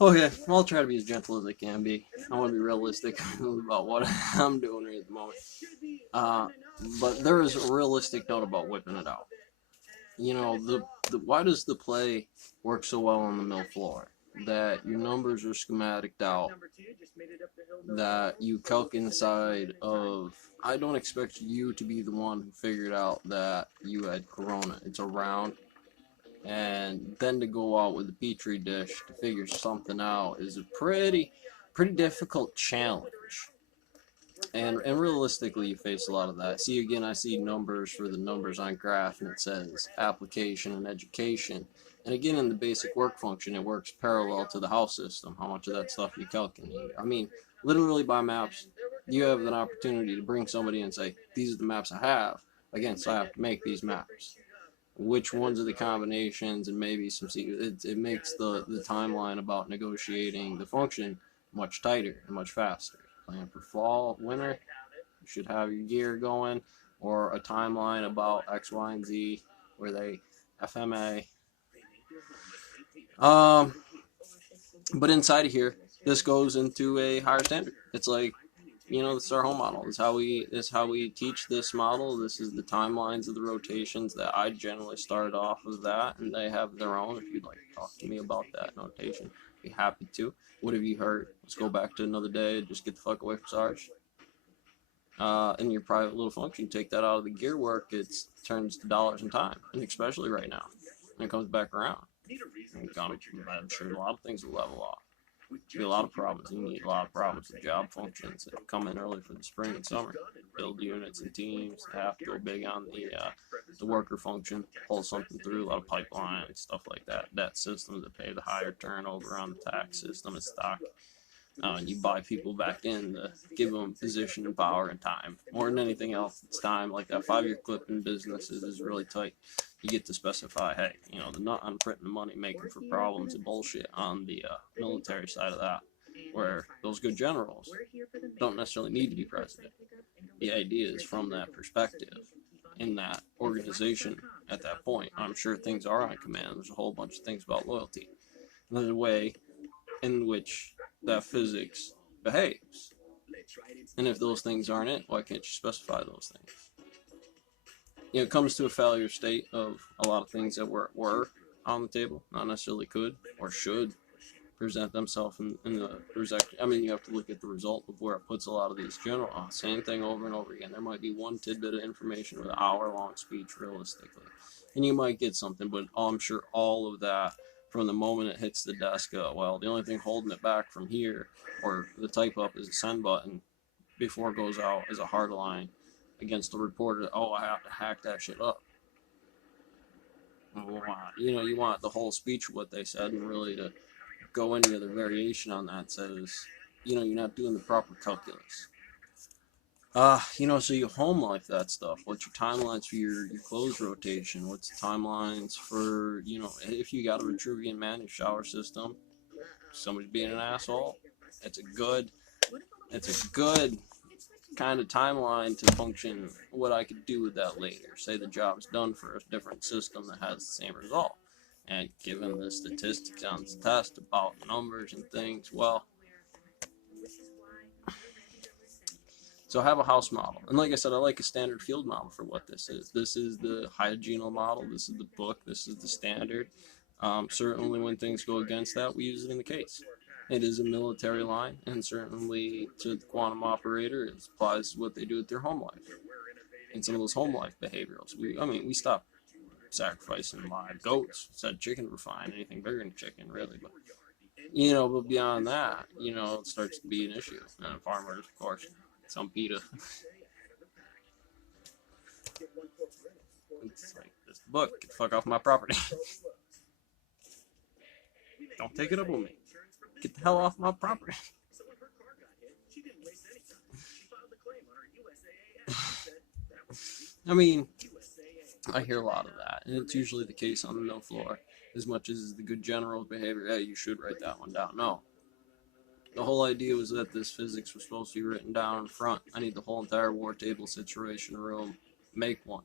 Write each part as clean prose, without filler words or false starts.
Okay, I'll try to be as gentle as I can be. I want to be realistic about what I'm doing right at the moment. Uh, but there is a realistic note about whipping it out. You know, the why does the play work so well on the mill floor? That your numbers are schematiced out, that you calc inside of. I don't expect you to be the one who figured out that you had corona. It's around, and then to go out with a petri dish to figure something out is a pretty difficult challenge. And realistically, you face a lot of that. See, again, I see numbers for the numbers on graph, and it says application and education. And again, in the basic work function, it works parallel to the house system. How much of that stuff you calculate? I mean, literally by maps, you have an opportunity to bring somebody and say, "These are the maps I have." Again, so I have to make these maps. Which ones are the combinations, and maybe some secret. It makes the timeline about negotiating the function much tighter and much faster. Plan for fall, winter, you should have your gear going, or a timeline about X, Y, and Z, where they FMA. Um, but inside of here, this goes into a higher standard. It's like, this is our home model. This is how we teach this model. This is the timelines of the rotations that I generally started off of that, and they have their own. If you'd like to talk to me about that notation, I'd be happy to. What have you heard? Let's go back to another day. Just get the fuck away from Sarge. In your private little function, take that out of the gear work. It turns to dollars and time, and especially right now, when it comes back around. I'm sure a lot of things will level off. Be a lot of problems. You need a lot of problems with job functions that come in early for the spring and summer. Build units and teams. Have to go big on the worker function. Pull something through. A lot of pipeline stuff like that. Debt systems that pay the higher turnover on the tax system and stock. And you buy people back in to give them position and power and time. More than anything else, it's time. Like that 5-year clip in businesses is really tight. You get to specify, hey, the nut on printing the money making for problems and bullshit on the military side of that, where those good generals don't necessarily need to be president. The idea is from that perspective in that organization at that point. I'm sure things are on command. There's a whole bunch of things about loyalty. And there's a way in which that physics behaves. And if those things aren't it, why can't you specify those things? It comes to a failure state of a lot of things that were on the table, not necessarily could or should present themselves in the result. I mean, you have to look at the result of where it puts a lot of these general. Same thing over and over again. There might be one tidbit of information with an hour-long speech, realistically, and you might get something, but I'm sure all of that from the moment it hits the desk, well, the only thing holding it back from here or the type up is a send button before it goes out as a hard line against the reporter. Oh, I have to hack that shit up. You want the whole speech of what they said, and really to go any other variation on that says, you're not doing the proper calculus. So you home life that stuff. What's your timelines for your clothes rotation? What's the timelines for, if you got a Vitruvian managed shower system, somebody's being an asshole. It's a good kind of timeline to function what I could do with that later. Say the job's done for a different system that has the same result. And given the statistics on the test about numbers and things, well, so I have a house model. And like I said, I like a standard field model for what this is. This is the hygienal model. This is the book. This is the standard. Certainly when things go against that, we use it in the case. It is a military line, and certainly to the quantum operator, it applies to what they do with their home life. And some of those home life behaviorals. We stopped sacrificing live goats. Said chicken were fine. Anything bigger than chicken, really. But beyond that, it starts to be an issue. And farmers, of course, some PETA. It's like, this book, get the fuck off my property. Don't take it up on me. Get the hell off my property. I mean, I hear a lot of that, and it's usually the case on the mill floor. As much as the good general's behavior, hey, you should write that one down. No. The whole idea was that this physics was supposed to be written down in front. I need the whole entire war table situation room. Make one.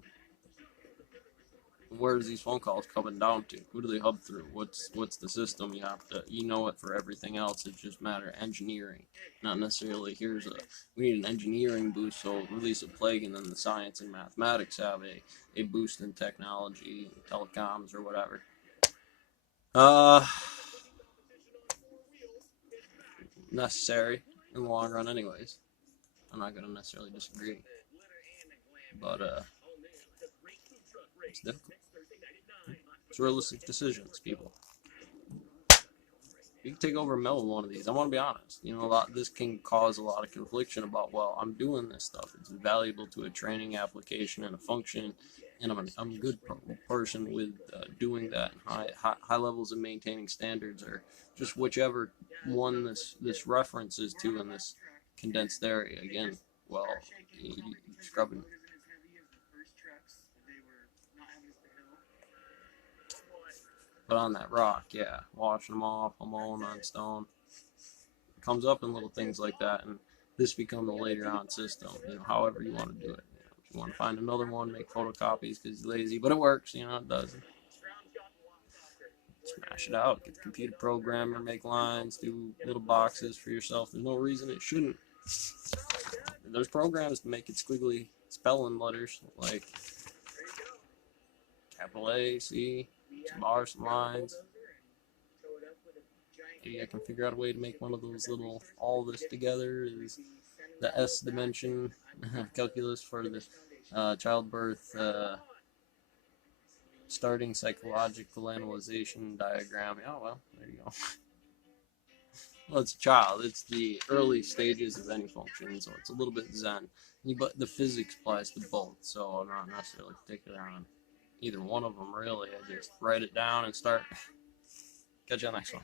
where does these phone calls coming down to? Who do they hub through? What's the system? You have to, you know it for everything else. It's just a matter of engineering, not necessarily we need an engineering boost, so release a plague, and then the science and mathematics have a boost in technology, telecoms, or whatever. Uh, Necessary in the long run, anyways. I'm not gonna necessarily disagree, but it's difficult. It's realistic decisions, people. You can take over a mill with one of these. I want to be honest. You know, this can cause a lot of confliction about, well, I'm doing this stuff. It's valuable to a training application and a function, and I'm a good person with doing that. High levels of maintaining standards, or just whichever one this references to in this condensed area. Again, well, scrubbing. But on that rock, yeah, washing them off, mowing on stone. It comes up in little things like that, and this becomes a later on system. You know, however you want to do it. You know, if you want to find another one, make photocopies because you're lazy, but it works. You know, it does. Smash it out. Get the computer programmer, make lines, do little boxes for yourself. There's no reason it shouldn't. There's programs to make it squiggly spelling letters like capital A, C, some bars, some lines. Maybe I can figure out a way to make one of those little, all this together is the S dimension calculus for the childbirth starting psychological analyzation diagram. Oh, well, there you go. Well, it's a child. It's the early stages of any function, so it's a little bit Zen. But the physics applies to both, so I'm not necessarily particular on either one of them, really. I just write it down and start. Catch you on the next one.